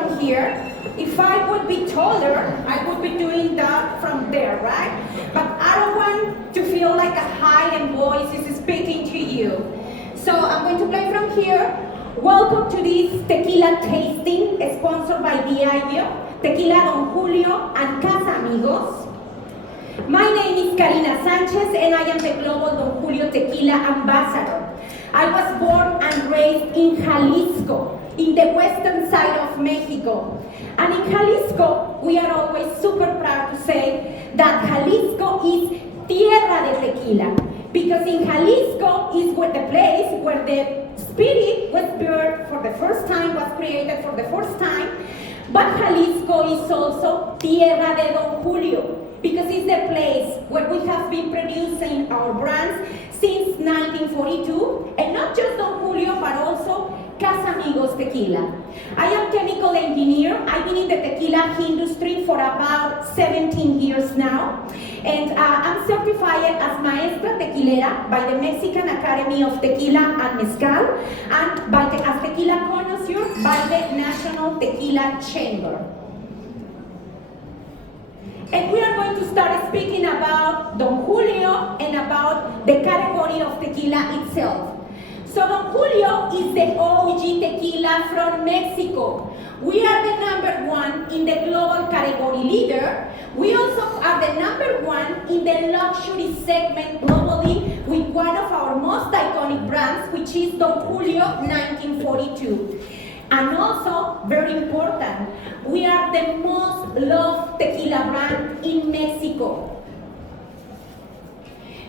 from here. If I would be taller, I would be doing that from there, right? But I don't want to feel like a high-end voice is speaking to you. So I'm going to play from here. Welcome to this tequila tasting sponsored by Diageo, Tequila Don Julio and Casamigos. My name is Karina Sanchez and I am the Global Don Julio Tequila Ambassador. I was born and raised in Jalisco, in the western side of Mexico. And in Jalisco, we are always super proud to say that Jalisco is tierra de tequila. Because in Jalisco is where the place where the spirit was birthed for the first time, was created for the first time. But Jalisco is also tierra de Don Julio, because it's the place where we have been producing our brands since 1942, and not just Don Julio, but also Casamigos tequila. I am chemical engineer. I've been in the tequila industry for about 17 years now, and I'm certified as Maestra Tequilera by the Mexican Academy of Tequila and Mezcal, and as Tequila Connoisseur by the National Tequila Chamber. And we are going to start speaking about Don Julio and about the category of tequila itself. So Don Julio is the OG tequila from Mexico. We are the #1 in the global category leader. We also are the #1 in the luxury segment globally with one of our most iconic brands, which is Don Julio 1942. And also, very important, we are the most loved tequila brand in Mexico.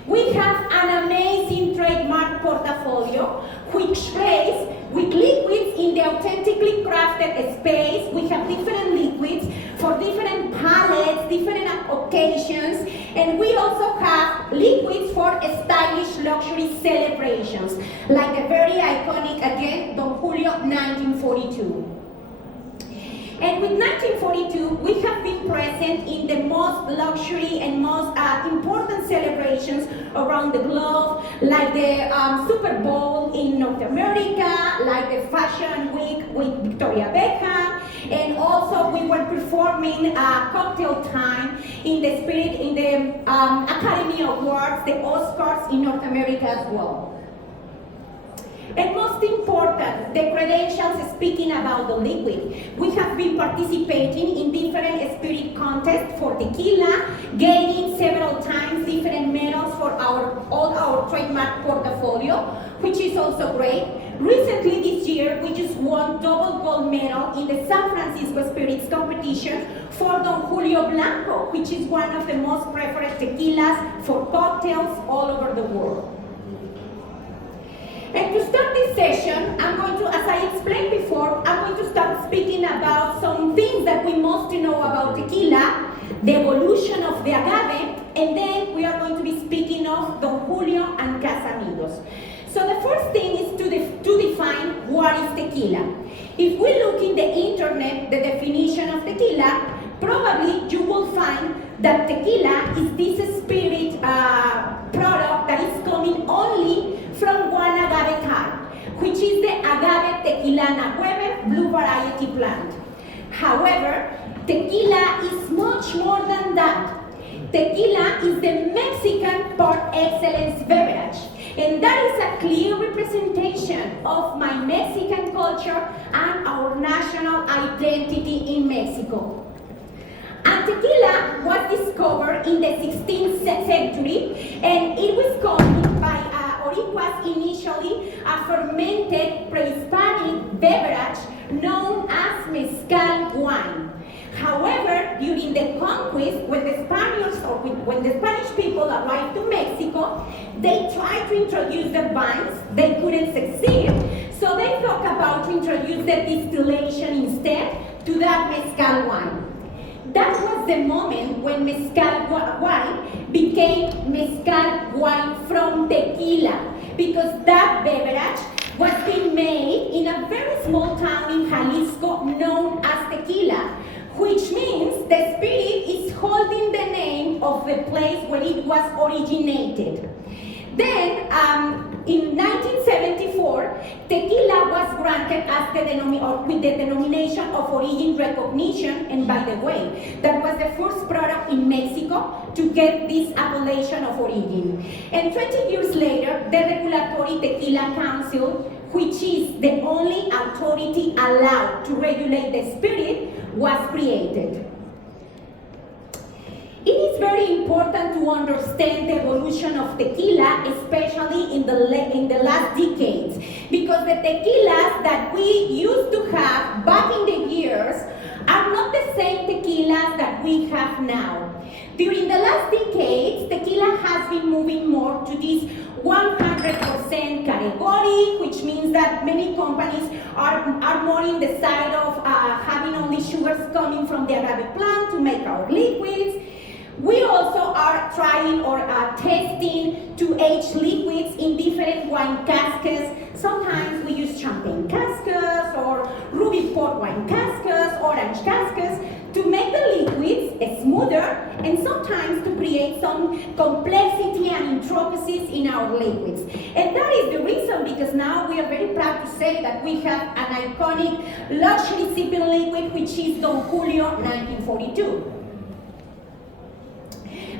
We have an amazing trademark portfolio which plays with liquids in the authentically crafted space. We have different liquids for different palates, different occasions, and we also have liquids for stylish luxury celebrations, like the very iconic, again, Don Julio 1942. And with 1942, we have been present in the most luxury and most important celebrations around the globe, like the Super Bowl in North America, like the Fashion Week with Victoria Beckham, and also we were performing cocktail time in the spirit, in the Academy Awards, the Oscars in North America as well. And most important, the credentials speaking about the liquid. We have been participating in different spirit contests for tequila, gaining several times different medals for all our trademark portfolio, which is also great. Recently this year, we just won double gold medal in the San Francisco Spirits competition for Don Julio Blanco, which is one of the most preferred tequilas for cocktails all over the world. And to start this session, I'm going to, as I explained before, I'm going to start speaking about some things that we must know about tequila, the evolution of the agave, and then we are going to be speaking of Don Julio and Casamigos. So the first thing is to define what is tequila. If we look in the internet, the definition of tequila, probably you will find that tequila is this spirit product that is coming only from one agave type, which is the Agave tequilana Hueve blue variety plant. However, tequila is much more than that. Tequila is the Mexican par excellence beverage, and that is a clear representation of my Mexican culture and our national identity in Mexico. And tequila was discovered in the 16th century, and it was called by or it was initially a fermented pre-Hispanic beverage known as mezcal wine. However, during the conquest, when the Spaniards or when the Spanish people arrived to Mexico, they tried to introduce the vines. They couldn't succeed, so they thought about to introduce the distillation instead to that mezcal wine. That was the moment when mezcal wine became mezcal wine from tequila, because that beverage was being made in a very small town in Jalisco known as Tequila, which means the spirit is holding the name of the place where it was originated. Then in 1974, tequila was granted as with the denomination of origin recognition, and by the way, that was the first product in Mexico to get this appellation of origin. And 20 years later, the Regulatory Tequila Council, which is the only authority allowed to regulate the spirit, was created. It is very important to understand the evolution of tequila, especially in the last decades, because the tequilas that we used to have back in the years are not the same tequilas that we have now. During the last decades, tequila has been moving more to this 100% category, which means that many companies are more in the side of having only sugars coming from the agave plant to make our liquids. We also are trying or testing to age liquids in different wine casks. Sometimes we use champagne casks or ruby port wine casks, orange casks, to make the liquids smoother and sometimes to create some complexity and intricacies in our liquids. And that is the reason, because now we are very proud to say that we have an iconic luxury sipping liquid, which is Don Julio 1942.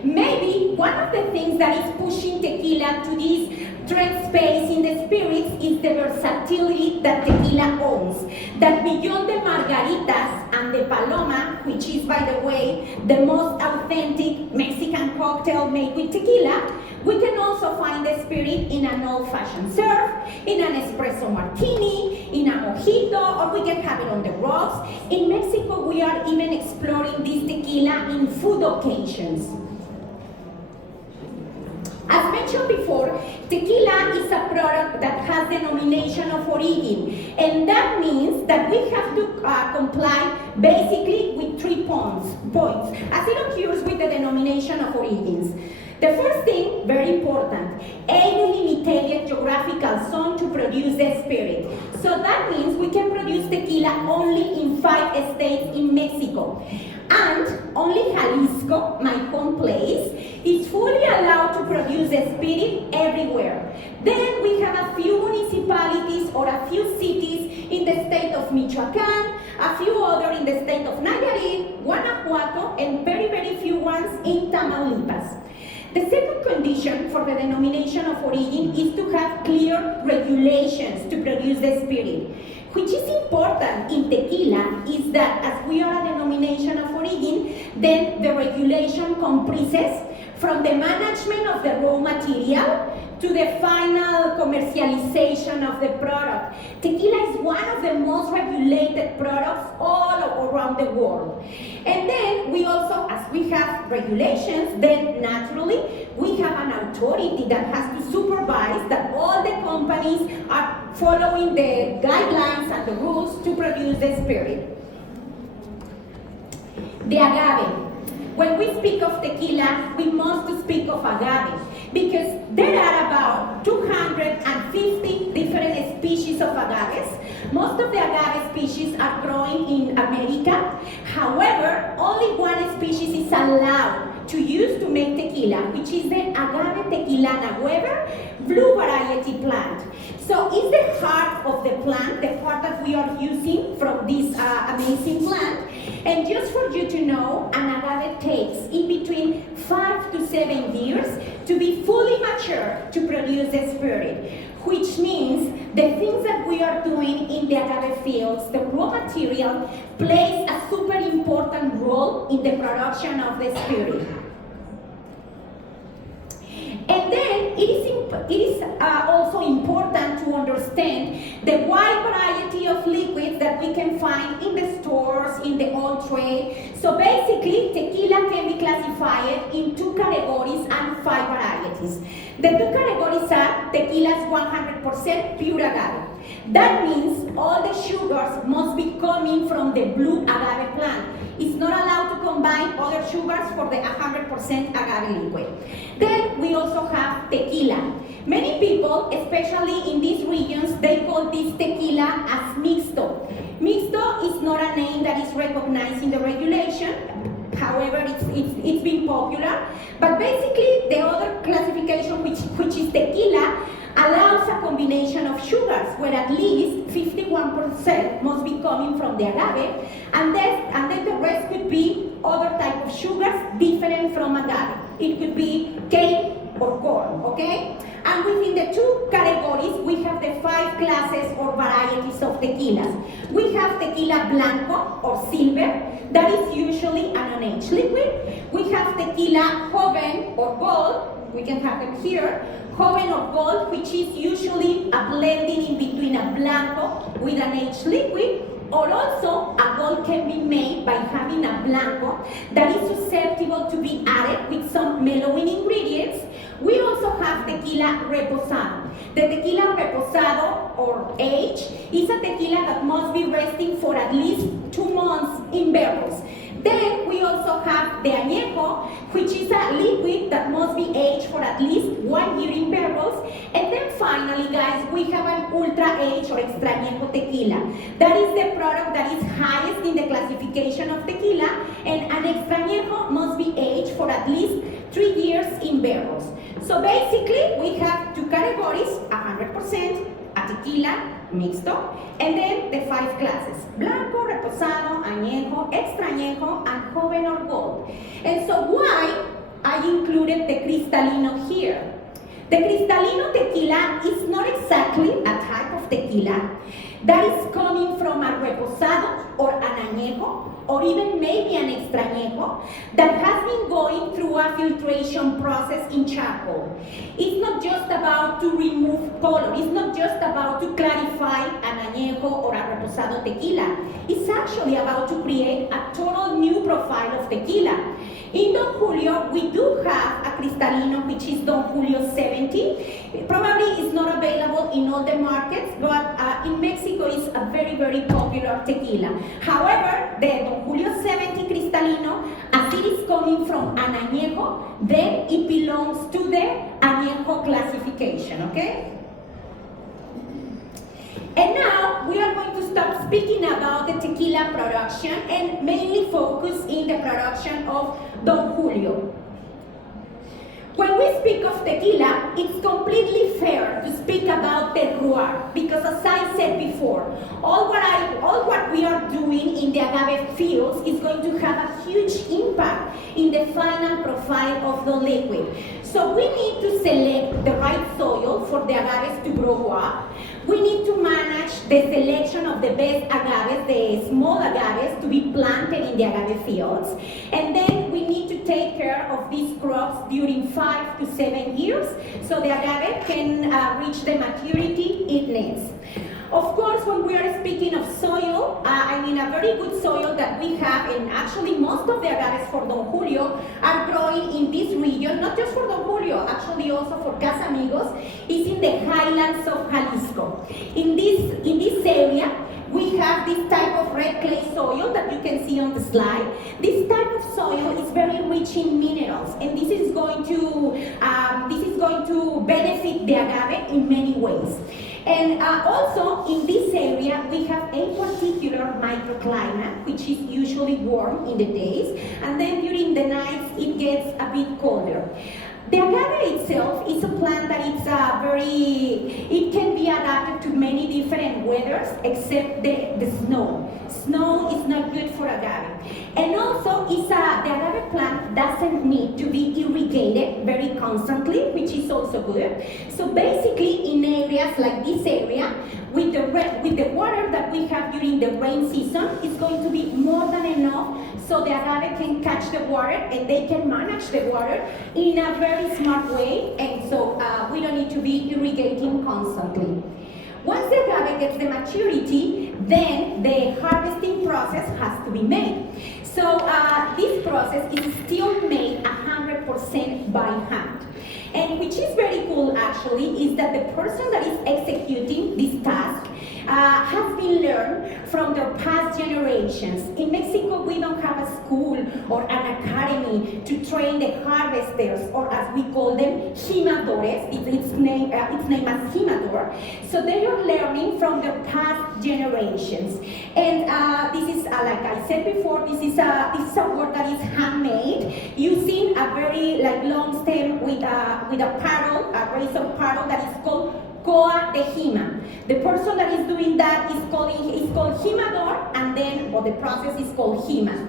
Maybe one of the things that is pushing tequila to this trend space in the spirits is the versatility that tequila owns. That beyond the margaritas and the paloma, which is, by the way, the most authentic Mexican cocktail made with tequila, we can also find the spirit in an old-fashioned serve, in an espresso martini, in a mojito, or we can have it on the rocks. In Mexico, we are even exploring this tequila in food occasions. As mentioned before, tequila is a product that has the denomination of origin, and that means that we have to comply basically with 3 points, as it occurs with the denomination of origins. The first thing, very important, a delimited geographical zone to produce the spirit. So that means we can produce tequila only in 5 states in Mexico. And only Jalisco, my home place, is fully allowed to produce the spirit everywhere. Then we have a few municipalities or a few cities in the state of Michoacán, a few other in the state of Nayarit, Guanajuato, and very, very few ones in Tamaulipas. The second condition for the denomination of origin is to have clear regulations to produce the spirit. Which is important in tequila is that as we are a denomination of origin, then the regulation comprises from the management of the raw material to the final commercialization of the product. Tequila is one of the most regulated products all around the world. And then we also, as we have regulations, then naturally we have an authority that has to supervise that all the companies are following the guidelines and the rules to produce the spirit. The agave. When we speak of tequila, we must speak of agave, because there are about 250 different species of agaves. Most of the agave species are growing in America. However, only one species is allowed to use to make tequila, which is the Agave tequilana Weber blue variety plant. So it's the heart of the plant, the part that we are using from this amazing plant. And just for you to know, an agave takes in between 5 to 7 years to be fully mature to produce the spirit, which means the things that we are doing in the agave fields, the raw material, plays a super important role in the production of the spirit. And then it is also important to understand the wide variety of liquids that we can find in the stores, in the old trade. So basically, tequila can be classified in 2 categories and 5 varieties. The 2 categories are tequilas 100% pure agave. That means all the sugars must be coming from the blue agave plant. It's not allowed to combine other sugars for the 100% agave liquid. Then we also have tequila. Many people, especially in these regions, they call this tequila as mixto. Mixto is not a name that is recognized in the regulation. However, it's been popular. But basically, the other classification, which is tequila, allows a combination of sugars where at least 51% must be coming from the agave, and then the rest could be other type of sugars different from agave. It could be cane or corn, okay? And within the two categories, we have the 5 classes or varieties of tequilas. We have tequila blanco or silver, that is usually an unaged liquid. We have tequila joven or gold, we can have them here, joven or gold, which is usually a blending in between a blanco with an aged liquid, or also a gold can be made by having a blanco that is susceptible to be added with some mellowing ingredients. We also have tequila reposado. The tequila reposado or aged is a tequila that must be resting for at least 2 months in barrels. Then we also have the añejo, which is a liquid that must be aged for at least 1 year in barrels. And then finally, guys, we have an ultra aged or extra añejo tequila. That is the product that is highest in the classification of tequila, and an extra añejo must be aged for at least 3 years in barrels. So basically, we have 2 categories, 100%, a tequila, mixto, and then the 5 classes: blanco, reposado, añejo, extra añejo, and joven or gold. And so why I included the cristalino here? The cristalino tequila is not exactly a type of tequila that is coming from a reposado or an añejo, or even maybe an extra añejo, that has been going through a filtration process in charcoal. It's not just about to remove color. It's not just about to clarify an añejo or a reposado tequila. It's actually about to create a total new profile of tequila. In Don Julio, we do have a cristalino, which is Don Julio 70. It probably is not available in all the markets, but in Mexico it's a very, very popular tequila. However, the Don Julio 70 cristalino, as it is coming from an añejo, then it belongs to the añejo classification, okay? And now we are going to start speaking about the tequila production and mainly focus in the production of Don Julio. When we speak of tequila, it's completely fair to speak about terroir, because as I said before, all what we are doing in the agave fields is going to have a huge impact in the final profile of the liquid. So we need to select the right soil for the agaves to grow up. We need to manage the selection of the best agaves, the small agaves, to be planted in the agave fields. And then we need to take care of these crops during 5 to 7 years so the agave can reach the maturity it needs. Of course, when we are speaking of soil, I mean a very good soil that we have, and actually most of the agaves for Don Julio are growing in this region, not just for Don Julio, actually also for Casamigos, is in the highlands of Jalisco. In this area, we have this type of red clay soil that you can see on the slide. This type of soil is very rich in minerals, and this is going to benefit the agave in many ways. And also in this area, we have a particular microclimate, which is usually warm in the days, and then during the nights it gets a bit colder. The agave itself is a plant that it can be adapted to many different weathers except the snow. Snow is not good for agave. And also, the agave plant doesn't need to be irrigated very constantly, which is also good. So basically, in areas like this area, with the water that we have during the rain season, it's going to be more than enough so the agave can catch the water and they can manage the water in a very smart way, and so we don't need to be irrigating constantly. Once the agave gets the maturity, then the harvesting process has to be made. So this process is still made 100% by hand. And which is very cool actually is that the person that is executing this task has been learned from their past generations. In Mexico, we don't have a school or an academy to train the harvesters, or as we call them, jimadores. It's named as jimador. So they are learning from their past generations. And this is, like I said before, this is a work that is handmade using a very long stem with a paddle, a razor paddle that is called Coa de Jima. The person that is doing that is called jimador, and then the process is called jima.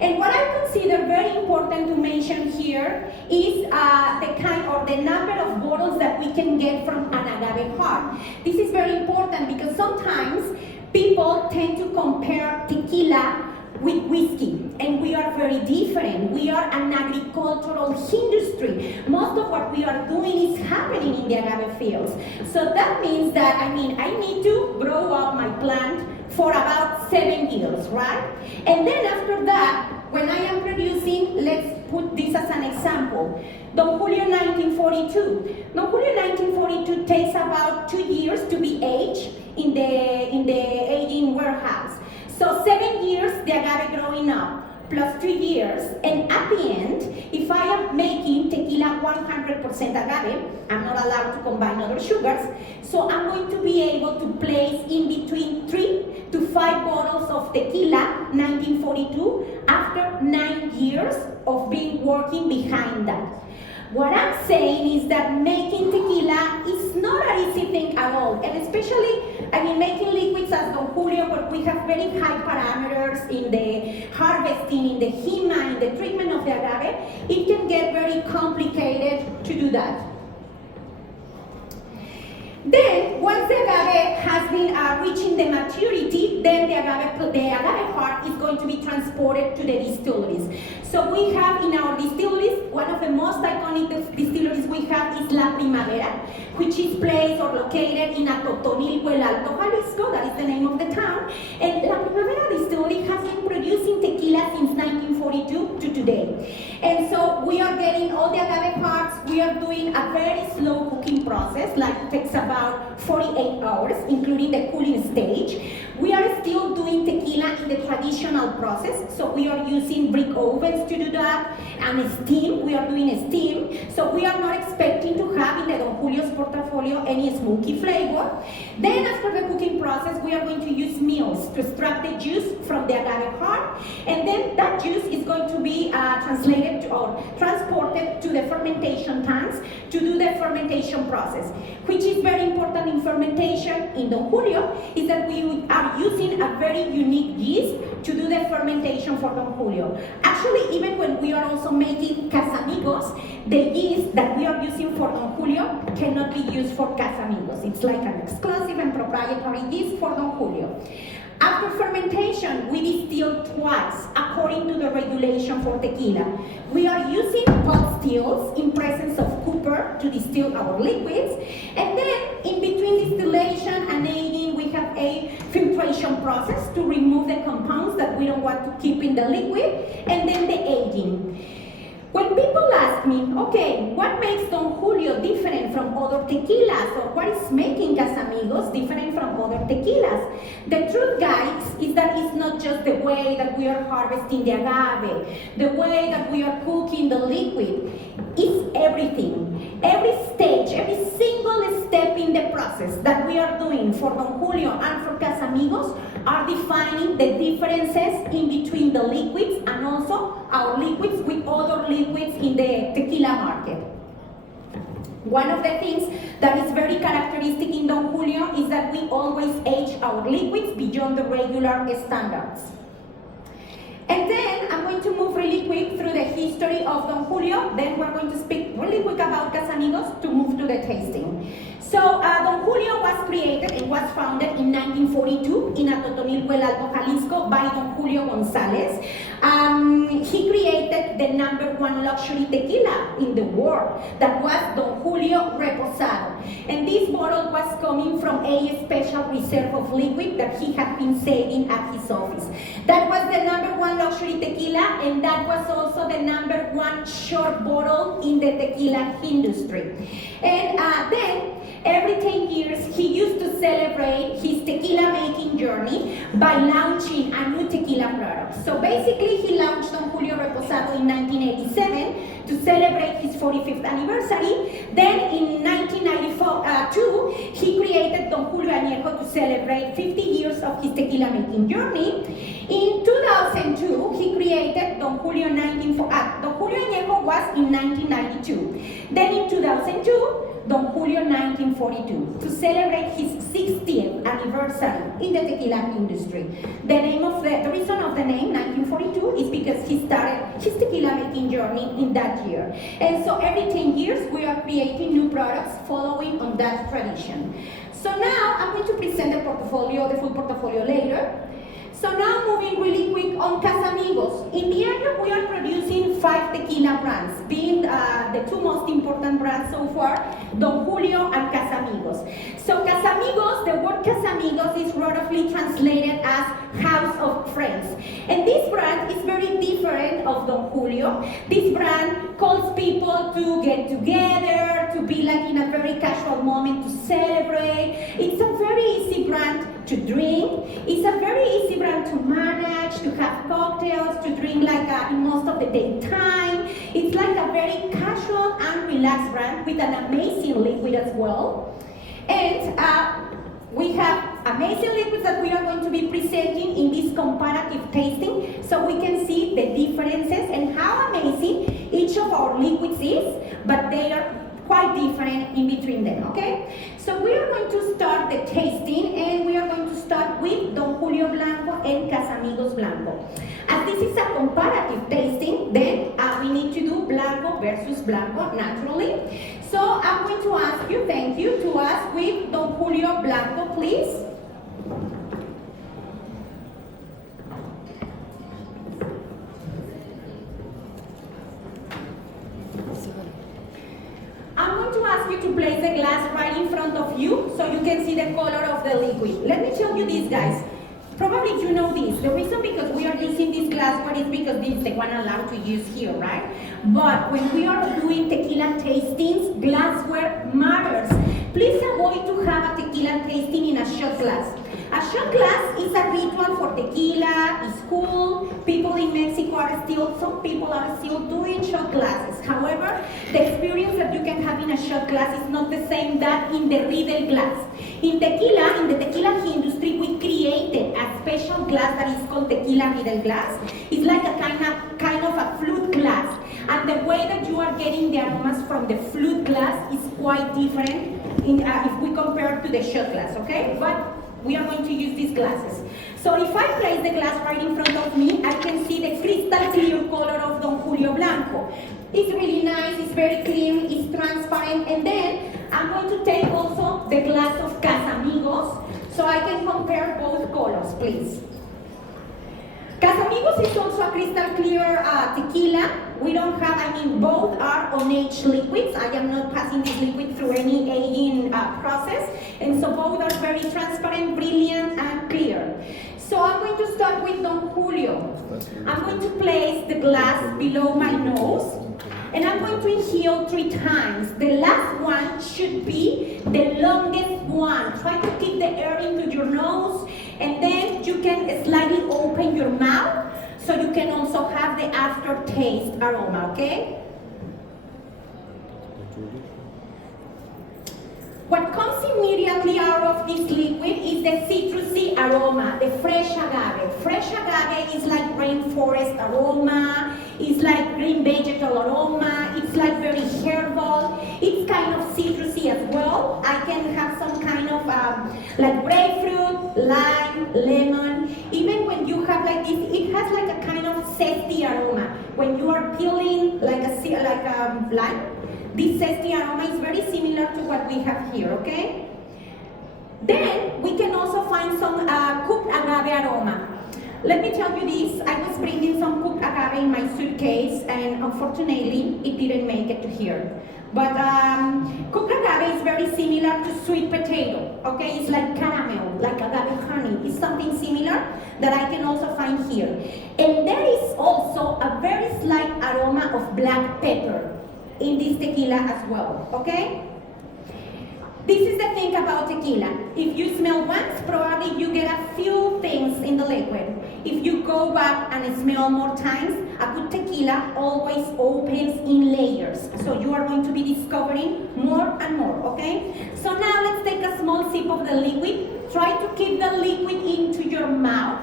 And what I consider very important to mention here is the kind or the number of bottles that we can get from an agave heart. This is very important because sometimes people tend to compare tequila with whiskey, and we are very different. We are an agricultural industry. Most of what we are doing is happening in the agave fields. So that means that, I need to grow up my plant for about 7 years, right? And then after that, when I am producing, let's put this as an example, Don Julio 1942. Don Julio 1942 takes about 2 years to be aged in the aging warehouse. So 7 years, the agave growing up, plus 2 years, and at the end, if I am making tequila 100% agave, I'm not allowed to combine other sugars, so I'm going to be able to place in between 3 to 5 bottles of tequila 1942 after 9 years of being working behind that. What I'm saying is that making tequila is not an easy thing at all, and especially, making liquids as Don Julio, where we have very high parameters in the harvesting, in the jima, in the treatment of the agave, it can get very complicated to do that. Then, once the agave has been reaching the maturity, then the agave heart is going to be transported to the distilleries. So we have in our distilleries, one of the most iconic distilleries we have is La Primavera, which is placed or located in Atotonilco, El Alto, Jalisco, that is the name of the town. And La Primavera distillery has been producing tequila since 1942 to today. And so we are getting all the agave hearts, we are doing a very slow cooking process, like it takes about 48 hours, including the cooling stage. We are still doing tequila in the traditional process, so we are using brick ovens to do that, and steam, we are doing a steam, so we are not expecting to have in the Don Julio's portfolio any smoky flavor. Then after the cooking process, we are going to use mills to extract the juice from the agave heart, and then that juice is going to be translated or transported to the fermentation tanks to do the fermentation process, which is very important in fermentation in Don Julio, is that we are using a very unique yeast to do the fermentation for Don Julio. Actually, even when we are also making Casamigos, the yeast that we are using for Don Julio cannot be used for Casamigos. It's like an exclusive and proprietary yeast for Don Julio. After fermentation, we distill twice according to the regulation for tequila. We are using pot stills in presence of copper to distill our liquids, and then in between distillation and aging, we have a filtration process to remove the compounds that we don't want to keep in the liquid, and then the aging. When people ask me, okay, what makes Don Julio different from other tequilas, or what is making Casamigos different from other tequilas? The truth, guys, is that it's not just the way that we are harvesting the agave, the way that we are cooking the liquid. It's everything. Every stage, every single step in the process that we are doing for Don Julio and for Casamigos are defining the differences in between the liquids and also our liquids with other liquids in the tequila market. One of the things that is very characteristic in Don Julio is that we always age our liquids beyond the regular standards. And then I'm going to move really quick through the history of Don Julio, then we're going to speak really quick about Casamigos to move to the tasting. So Don Julio was created and was founded in 1942 in Atotonilco, El Alto, Jalisco by Don Julio Gonzalez. He created the #1 luxury tequila in the world, that was Don Julio Reposado. And this bottle was coming from a special reserve of liquid that he had been saving at his office. That was the #1 luxury tequila, and that was also the #1 short bottle in the tequila industry. And then every 10 years, he used to celebrate his tequila making journey by launching a new tequila product. So basically, he launched Don Julio Reposado in 1987 to celebrate his 45th anniversary. Then in 1992, he created Don Julio Añejo to celebrate 50 years of his tequila making journey. In 2002, he created Don Julio Don Julio Añejo was in 1992. Then in 2002, Don Julio 1942 to celebrate his 60th anniversary in the tequila industry. The reason of the name 1942 is because he started his tequila making journey in that year. And so every 10 years we are creating new products following on that tradition. So now I'm going to present the full portfolio later. So now moving really quick on Casamigos. In the area we are producing 5 tequila brands, being the 2 most important brands so far, Don Julio and Casamigos. So Casamigos, the word Casamigos is roughly translated as house of friends. And this brand is very different of Don Julio. This brand calls people to get together, to be like in a very casual moment to celebrate. It's a very easy brand to drink. It's a very easy brand to manage, to have cocktails, to drink like in most of the daytime. It's like a very casual and relaxed brand with an amazing liquid as well. And we have amazing liquids that we are going to be presenting in this comparative tasting so we can see the differences and how amazing each of our liquids is, but they are quite different in between them, okay? So we are going to start the tasting and we are going to start with Don Julio Blanco and Casamigos Blanco. As this is a comparative tasting, then we need to do Blanco versus Blanco naturally. So I'm going to ask you, thank you, to ask with Don Julio Blanco, please. I'm going to ask you to place the glass right in front of you so you can see the color of the liquid. Let me tell you this, guys. Probably you know this. The reason because we are using this glassware is because this is the one allowed to use here, right? But when we are doing tequila tastings, glassware matters. Please avoid to have a tequila tasting in a shot glass. A shot glass is a ritual for tequila, it's cool. People in Mexico some people are still doing shot glasses. However, the experience that you can have in a shot glass is not the same that in the riddle glass. In the tequila industry, we created a special glass that is called tequila riddle glass. It's like a kind of a flute glass. And the way that you are getting the aromas from the flute glass is quite different if we compare to the shot glass, okay? But we are going to use these glasses. So if I place the glass right in front of me, I can see the crystal clear color of Don Julio Blanco. It's really nice, it's very clean, it's transparent, and then I'm going to take also the glass of Casamigos so I can compare both colors, please. Casamigos is also a crystal clear tequila. We don't have, both are unaged liquids. I am not passing this liquid through any aging process. And so both are very transparent, brilliant, and clear. So I'm going to start with Don Julio. I'm going to place the glass below my nose. And I'm going to inhale 3 times. The last one should be the longest one. Try to keep the air into your nose. And then you can slightly open your mouth so you can also have the aftertaste aroma, okay? What comes immediately out of this liquid is the citrusy aroma, the fresh agave. Fresh agave is like rainforest aroma, it's like green vegetable aroma, it's like very herbal, it's kind of citrusy as well. I can have some kind of like grapefruit, lime, lemon. Even when you have like this, it has like a kind of zesty aroma. When you are peeling like a lime, this zesty aroma is very similar to what we have here, okay? Then we can also find some cooked agave aroma. Let me tell you this, I was bringing some cooked agave in my suitcase and unfortunately it didn't make it to here. But cooked agave is very similar to sweet potato, okay? It's like caramel, like agave honey. It's something similar that I can also find here. And there is also a very slight aroma of black pepper in this tequila as well, okay? This is the thing about tequila. If you smell once, probably you get a few things in the liquid. If you go back and smell more times, a good tequila always opens in layers. So you are going to be discovering more and more, okay? So now let's take a small sip of the liquid. Try to keep the liquid into your mouth.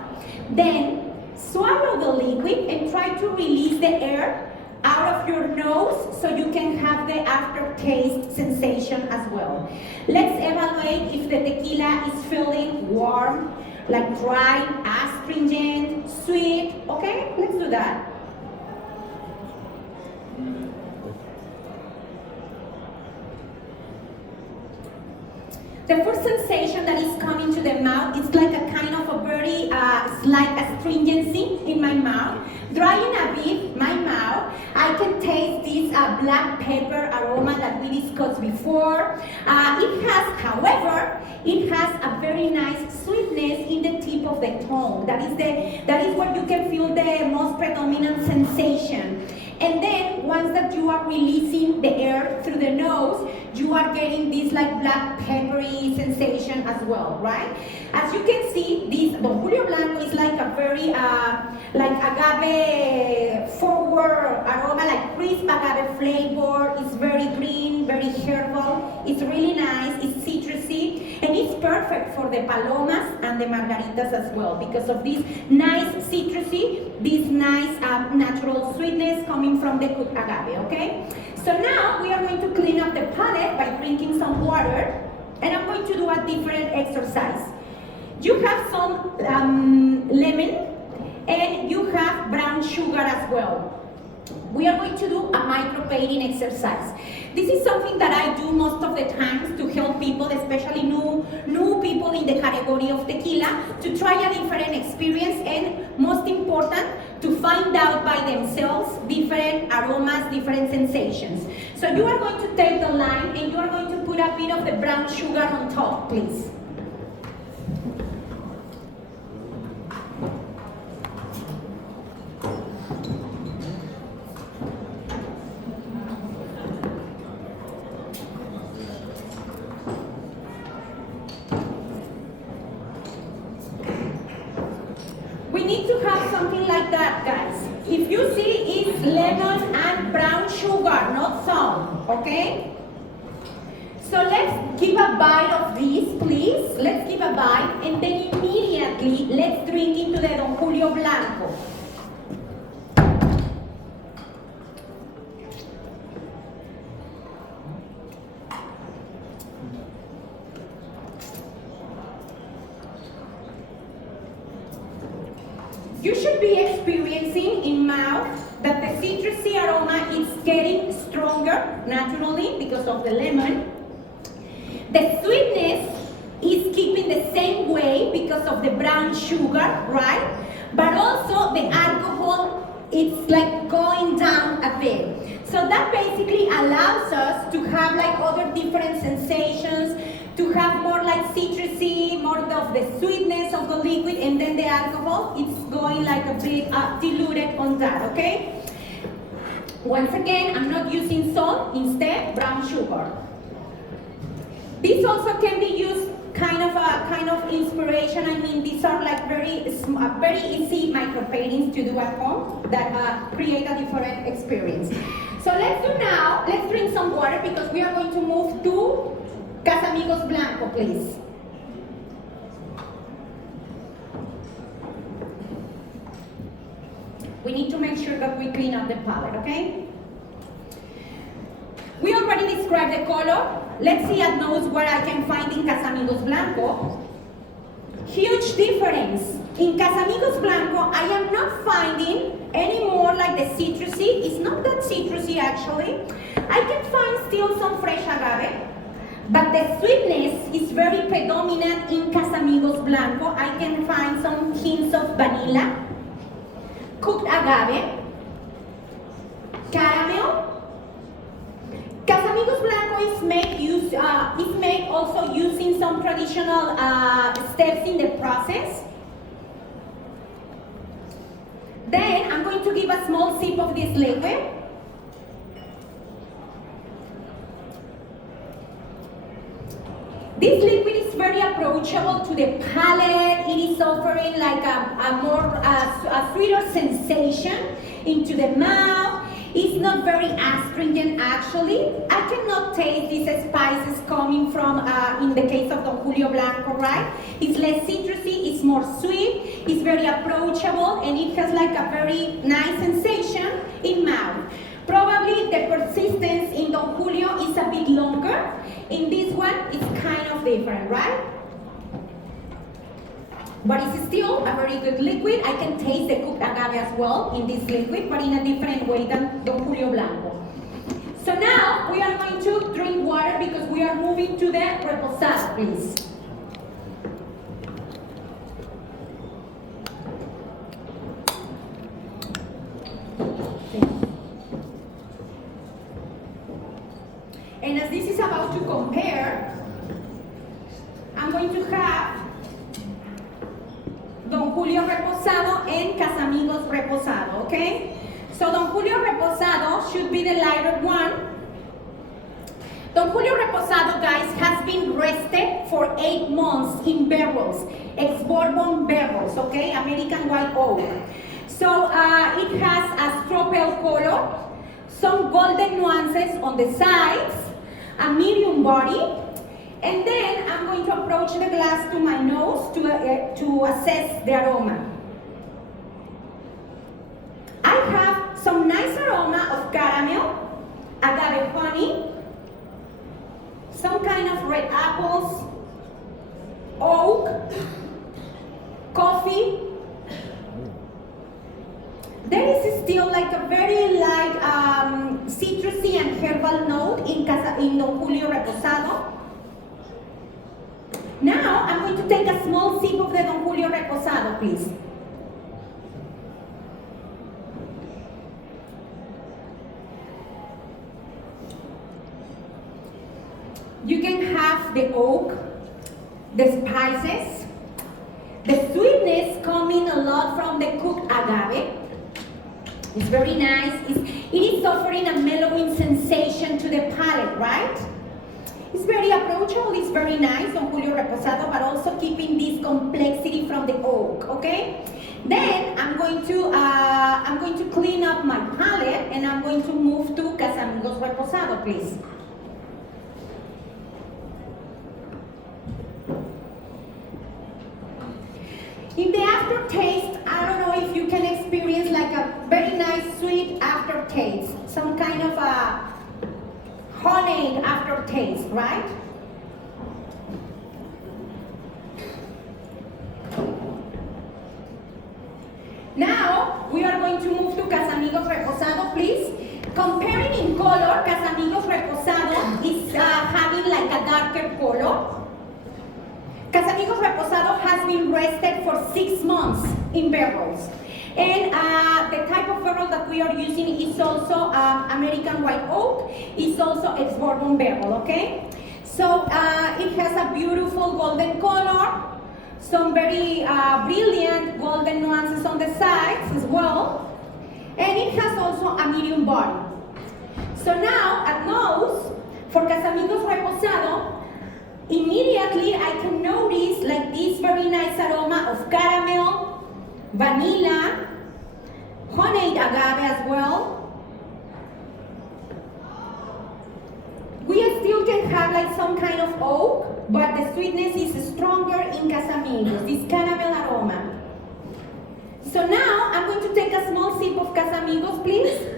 Then swallow the liquid and try to release the air out of your nose so you can have the aftertaste sensation as well. Let's evaluate if the tequila is feeling warm, like dry, astringent, sweet. Okay, let's do that. The first sensation that is coming to the mouth is like a kind of a very slight astringency in my mouth. Drying a bit my mouth, I can taste this black pepper aroma that we discussed before. However, it has a very nice sweetness in the tip of the tongue. That is where you can feel the most predominant sensation. And then once that you are releasing the air through the nose, you are getting this like black peppery sensation as well, right? As you can see, this Don Julio Blanco is like a very like agave forward aroma, like crisp agave flavor. It's very green, very herbal. It's really nice. It's citrusy, and it's perfect for the palomas and the margaritas as well because of this nice citrusy, this nice natural sweetness coming from the cooked agave. Okay. So now we are going to clean up the palate by drinking some water, and I'm going to do a different exercise. You have some lemon, and you have brown sugar as well. We are going to do a microplating exercise. This is something that I do most of the times to help people, especially new people in the category of tequila, to try a different experience and, most important, to find out by themselves different aromas, different sensations. So you are going to take the lime and you are going to put a bit of the brown sugar on top, please. We need to have something like that, guys. If you see, it's lemon and brown sugar, not some, okay? So let's give a bite of this, please. Let's give a bite, and then immediately let's drink into the Don Julio Blanco. You should be experiencing in mouth that the citrusy aroma is getting stronger naturally because of the lemon. The sweetness is keeping the same way because of the brown sugar, right? But also the alcohol, it's like going down a bit. So that basically allows us to have like other different sensations, to have more like citrusy, more of the sweetness of the liquid, and then the alcohol, it's going like a bit diluted on that, okay? Once again, I'm not using salt, instead brown sugar. This also can be used kind of inspiration. I mean, these are like very easy micropaintings to do at home that create a different experience. So let's drink some water because we are going to move to Casamigos Blanco, please. We need to make sure that we clean up the palate, okay? We already described the color. Let's see at nose what I can find in Casamigos Blanco. Huge difference. In Casamigos Blanco, I am not finding any more like the citrusy. It's not that citrusy actually. I can find still some fresh agave, but the sweetness is very predominant in Casamigos Blanco. I can find some hints of vanilla, cooked agave, caramel. Casamigos Blanco is made also using some traditional steps in the process. Then I'm going to give a small sip of this liquid. approachable to the palate. It is offering like a sweeter sensation into the mouth. It's not very astringent actually. I cannot taste these spices coming from, in the case of Don Julio Blanco, right? It's less citrusy, it's more sweet, it's very approachable, and it has like a very nice sensation in mouth. Probably the persistence in Don Julio is a bit longer. In this one, it's kind of different, right? But it's still a very good liquid. I can taste the cooked agave as well in this liquid, but in a different way than Don Julio Blanco. So now we are going to drink water because we are moving to the reposado, please. And as this is about to compare, I'm going to have Don Julio Reposado and Casamigos Reposado, okay? So Don Julio Reposado should be the lighter one. Don Julio Reposado, guys, has been rested for 8 months in barrels, ex-bourbon barrels, okay? American white oak. So it has a straw pale color, some golden nuances on the sides, a medium body, and then I'm going to approach the glass to my nose to assess the aroma. I have some nice aroma of caramel, agave honey, some kind of red apples, oak, coffee. There is still like a very light citrusy and herbal note in Don Julio Reposado. Now, I'm going to take a small sip of the Don Julio Reposado, please. You can have the oak, the spices, the sweetness coming a lot from the cooked agave. It's very nice. It is offering a mellowing sensation to the palate, right? It's very approachable, it's very nice, Don Julio Reposado, but also keeping this complexity from the oak, okay? Then I'm going to clean up my palate and I'm going to move to Casamigos Reposado, please. In the aftertaste, I don't know if you can experience like a very nice sweet aftertaste, some kind of a honeyed aftertaste, right? Now, we are going to move to Casamigos Reposado, please. Comparing in color, Casamigos Reposado is having like a darker color. Casamigos Reposado has been rested for 6 months in barrels. And the type of barrel that we are using is also American white oak. It's also ex-bourbon barrel, okay? So it has a beautiful golden color, some very brilliant golden nuances on the sides as well. And it has also a medium body. So now, at nose, for Casamigos Reposado, immediately I can notice like this very nice aroma of caramel, vanilla, honeyed agave as well. We still can have like some kind of oak, but the sweetness is stronger in Casamigos, this caramel aroma. So now I'm going to take a small sip of Casamigos, please.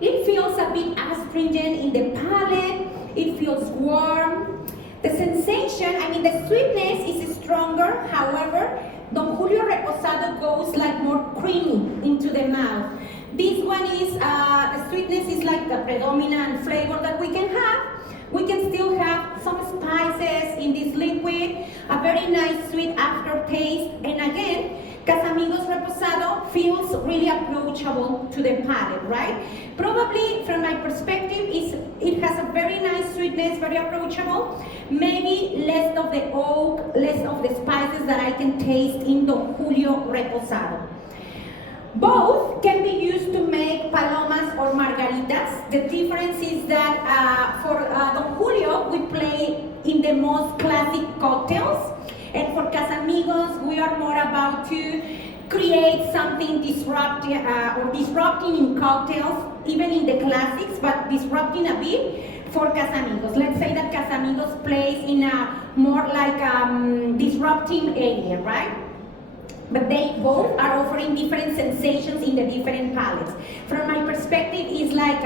It feels a bit astringent in the palate, it feels warm. The sensation, the sweetness is stronger, however, Don Julio Reposado goes like more creamy into the mouth. This one is, the sweetness is like the predominant flavor that we can have. We can still have some spices in this liquid, a very nice sweet aftertaste, and again, Casamigos Reposado feels really approachable to the palate, right? Probably, from my perspective, it has a very nice sweetness, very approachable. Maybe less of the oak, less of the spices that I can taste in Don Julio Reposado. Both can be used to make palomas or margaritas. The difference is that for Don Julio, we play in the most classic cocktails. And for Casamigos, we are more about to create something disrupting in cocktails, even in the classics, but disrupting a bit for Casamigos. Let's say that Casamigos plays in a more like disrupting area, right? But they both are offering different sensations in the different palates. From my perspective, it's like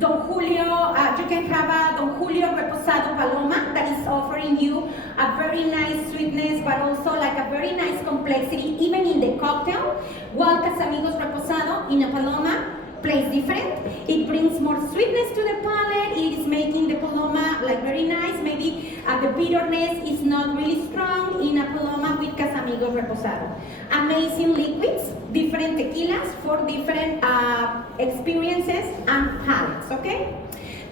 Don Julio, you can have a Don Julio Reposado Paloma that is offering you a very nice sweetness, but also like a very nice complexity, even in the cocktail, while Casamigos Reposado in a Paloma plays different. It brings more sweetness to the palate. It is making the Paloma like very nice. Maybe the bitterness is not really strong in a Paloma with Casamigos Reposado. Amazing liquids, different tequilas for different experiences and palates, okay?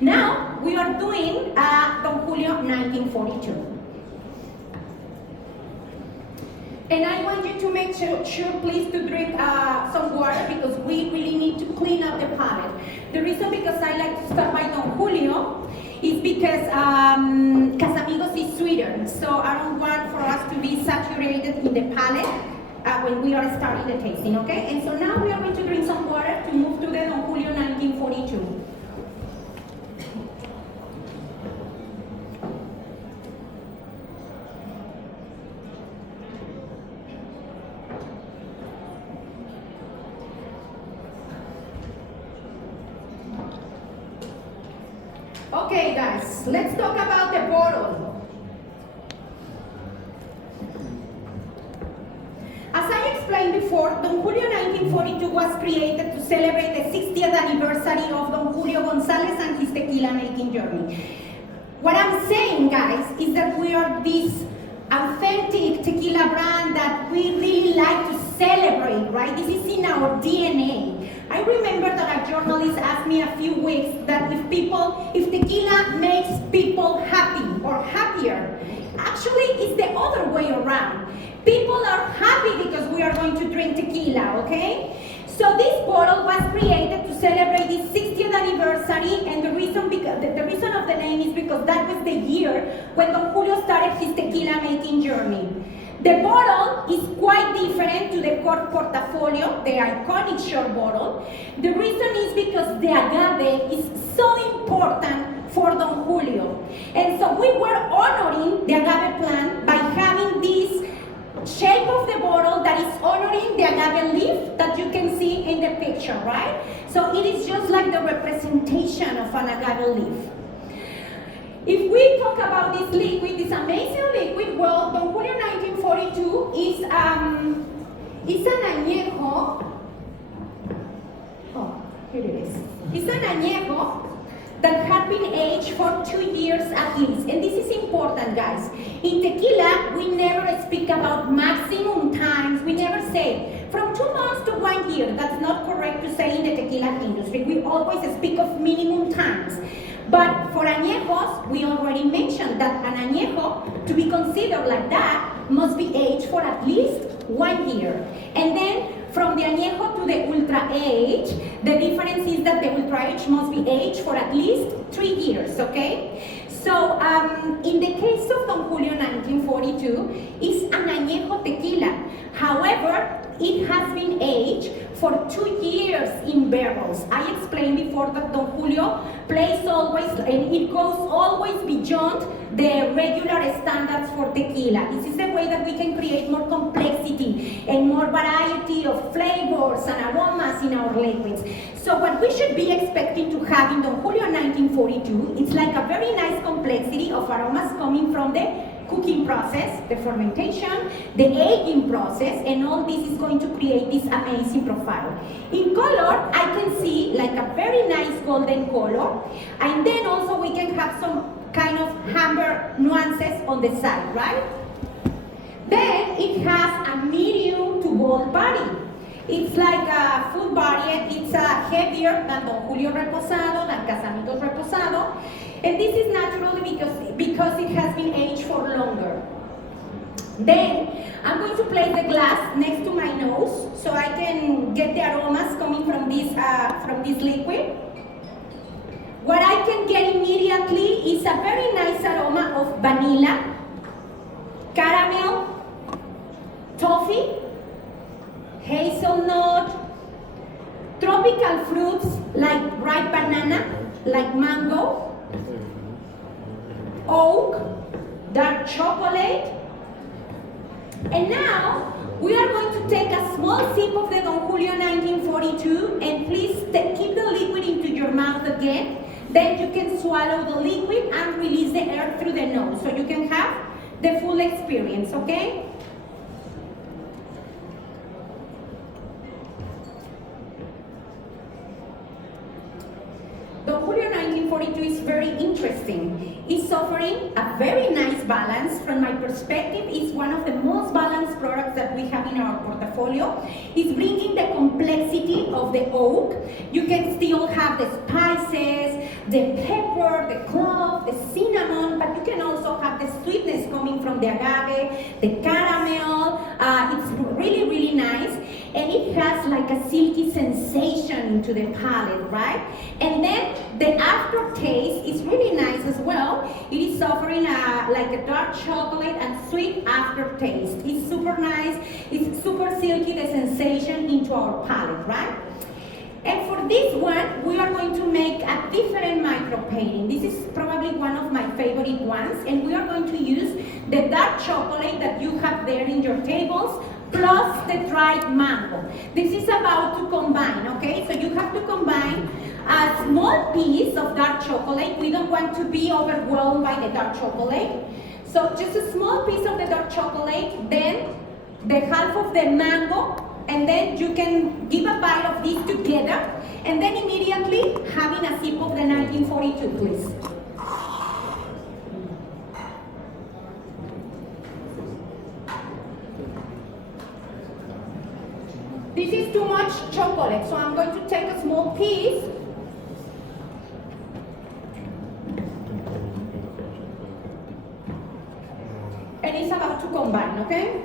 Now, we are doing Don Julio 1942. And I want you to make sure please, to drink some water because we really need to clean up the palate. The reason because I like to start by Don Julio is because Casamigos is sweeter. So I don't want for us to be saturated in the palate when we are starting the tasting, okay? And so now we are going to drink some water to move to the Don Julio 1942. Okay guys, let's talk about the bottle. As I explained before, Don Julio 1942 was created to celebrate the 60th anniversary of Don Julio Gonzalez and his tequila making journey. What I'm saying, guys, is that we are this authentic tequila brand that we really like to celebrate, right? This is in our DNA. I remember that a journalist asked me a few weeks that if tequila makes people happy or happier, actually it's the other way around. People are happy because we are going to drink tequila, okay? So this bottle was created to celebrate this 60th anniversary, and the reason of the name is because that was the year when Don Julio started his tequila making journey. The bottle is quite different to the Cork Portafolio, the iconic short bottle. The reason is because the agave is so important for Don Julio. And so we were honoring the agave plant by having this shape of the bottle that is honoring the agave leaf that you can see in the picture, right? So it is just like the representation of an agave leaf. If we talk about this liquid, this amazing liquid, well, Don Julio 1942 is an añejo. Oh, here it is. It's an añejo that had been aged for 2 years at least. And this is important, guys. In tequila, we never speak about maximum times. We never say from 2 months to 1 year. That's not correct to say in the tequila industry. We always speak of minimum times. But for añejos, we already mentioned that an añejo, to be considered like that, must be aged for at least 1 year. And then from the añejo to the ultra age, the difference is that the ultra age must be aged for at least 3 years, okay? So in the case of Don Julio 1942, it's an añejo tequila. However, it has been aged for 2 years in barrels. I explained before that Don Julio plays always, and it goes always beyond the regular standards for tequila. This is the way that we can create more complexity and more variety of flavors and aromas in our liquids. So what we should be expecting to have in Don Julio 1942, it's like a very nice complexity of aromas coming from the cooking process, the fermentation, the aging process, and all this is going to create this amazing profile. In color, I can see like a very nice golden color, and then also we can have some kind of amber nuances on the side, right? Then it has a medium to bold body. It's like a full body, it's heavier than Don Julio Reposado, than Casamigos Reposado. And this is naturally because it has been aged for longer. Then I'm going to place the glass next to my nose so I can get the aromas coming from this liquid. What I can get immediately is a very nice aroma of vanilla, caramel, toffee, hazelnut, tropical fruits like ripe banana, like mango, oak, dark chocolate. And now we are going to take a small sip of the Don Julio 1942, and please keep the liquid into your mouth again. Then you can swallow the liquid and release the air through the nose so you can have the full experience, okay? Don Julio 1942 is very interesting. It's offering a very nice balance. From my perspective, it's one of the most balanced products that we have in our portfolio. It's bringing the complexity of the oak. You can still have the spices, the pepper, the clove, the cinnamon, but you can also have the sweetness coming from the agave, the caramel. It's really, really nice. And it has like a silky sensation into the palate, right? And then the aftertaste is really nice as well. It is offering like a dark chocolate and sweet aftertaste. It's super nice. It's super silky, the sensation into our palate, right? And for this one, we are going to make a different micro painting. This is probably one of my favorite ones, and we are going to use the dark chocolate that you have there in your tables, plus the dried mango. This is about to combine, okay? So you have to combine a small piece of dark chocolate. We don't want to be overwhelmed by the dark chocolate. So just a small piece of the dark chocolate, then the half of the mango, and then you can give a bite of these together, and then immediately having a sip of the 1942, please. This is too much chocolate, so I'm going to take a small piece. And it's about to combine, okay?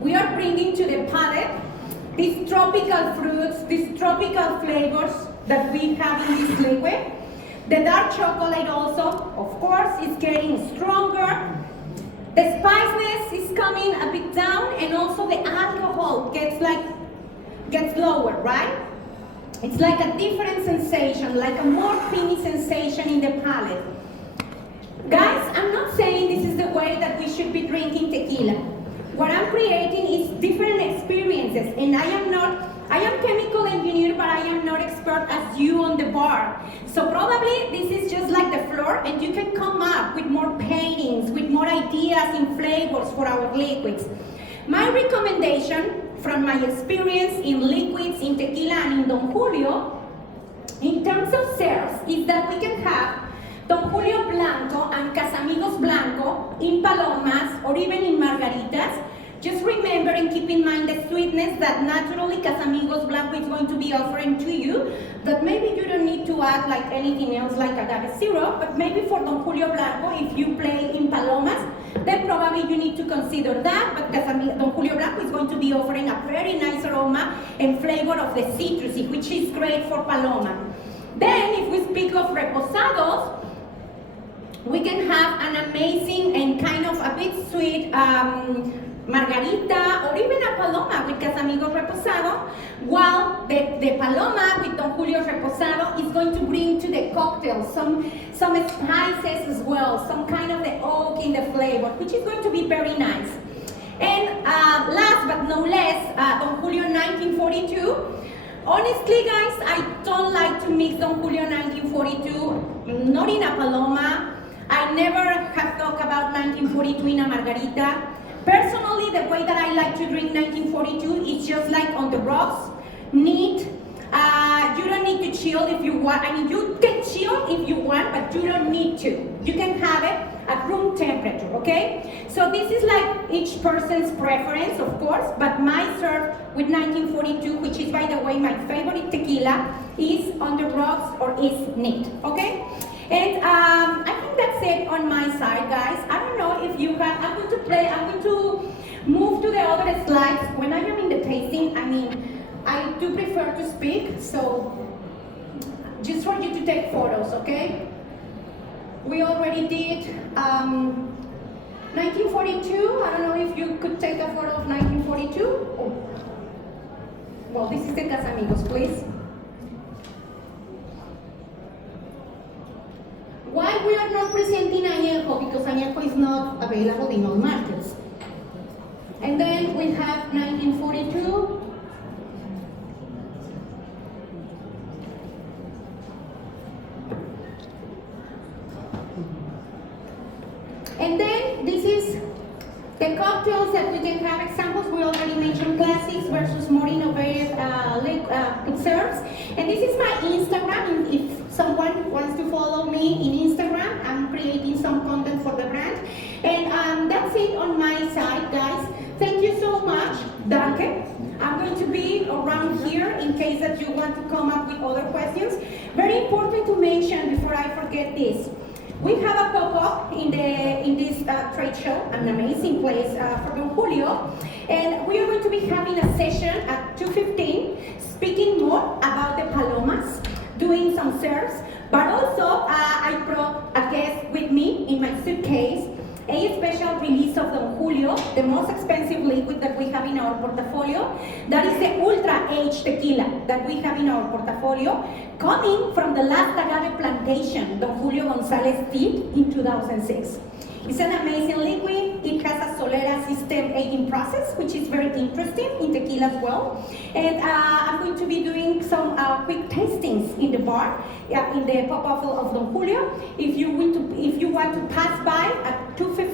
We are bringing to the palate these tropical fruits, these tropical flavors that we have in this liquid. The dark chocolate also, of course, is getting stronger. The spiciness is coming a bit down, and also the alcohol gets lower, right? It's like a different sensation, like a more creamy sensation in the palate. Guys, I'm not saying this is the way that we should be drinking tequila. What I'm creating is different experiences, and I am chemical engineer, but I am not expert as you on the bar. So probably this is just like the floor, and you can come up with more paintings, with more ideas and flavors for our liquids. My recommendation from my experience in liquids, in tequila, and in Don Julio, in terms of serves, is that we can have Don Julio Blanco and Casamigos Blanco in palomas or even in margaritas. Just remember and keep in mind the sweetness that naturally Casamigos Blanco is going to be offering to you, that maybe you don't need to add like anything else like agave syrup, but maybe for Don Julio Blanco, if you play in palomas, then probably you need to consider that, but Don Julio Blanco is going to be offering a very nice aroma and flavor of the citrusy, which is great for paloma. Then if we speak of reposados, we can have an amazing and kind of a bit sweet margarita or even a paloma with Casamigos Reposado, while the paloma with Don Julio Reposado is going to bring to the cocktail some spices as well, some kind of the oak in the flavor, which is going to be very nice. And last but no less, Don Julio 1942. Honestly, guys, I don't like to mix Don Julio 1942, not in a paloma. I never have talked about 1942 in a margarita. Personally, the way that I like to drink 1942 is just like on the rocks, neat. You don't need to chill if you want. I mean, you can chill if you want, but you don't need to. You can have it at room temperature, okay? So this is like each person's preference, of course, but my serve with 1942, which is, by the way, my favorite tequila, is on the rocks or is neat, okay? And I think that's it on my side, guys. I don't know if you have, I'm going to move to the other slides. When I am in the tasting, I mean, I do prefer to speak, so just for you to take photos, okay? We already did 1942. I don't know if you could take a photo of 1942. Oh. Well, this is the Casamigos, please. Why we are not presenting añejo? Because añejo is not available in all markets. And then we have 1942. And then this is the cocktails that we can have examples. We already mentioned classics versus more innovative serves. And this is my Instagram. If someone wants to follow me in Instagram, I'm creating some content for the brand. And that's it on my side, guys. Thank you so much. Danke. I'm going to be around here in case that you want to come up with other questions. Very important to mention before I forget this. We have a pop-up in this trade show, an amazing place for Don Julio, and we are going to be having a session at 2:15, speaking more about the palomas, doing some serves, but also I brought a guest with me in my suitcase, a special release of Don Julio, the most expensive liquid that we have in our portfolio. That is the Ultra Age Tequila that we have in our portfolio, coming from the last agave plantation Don Julio Gonzalez did in 2006. It's an amazing liquid. It has a Solera system aging process, which is very interesting in tequila as well. And I'm going to be doing some quick tastings in the bar, in the pop-up of Don Julio. If you want to pass by at 2:15,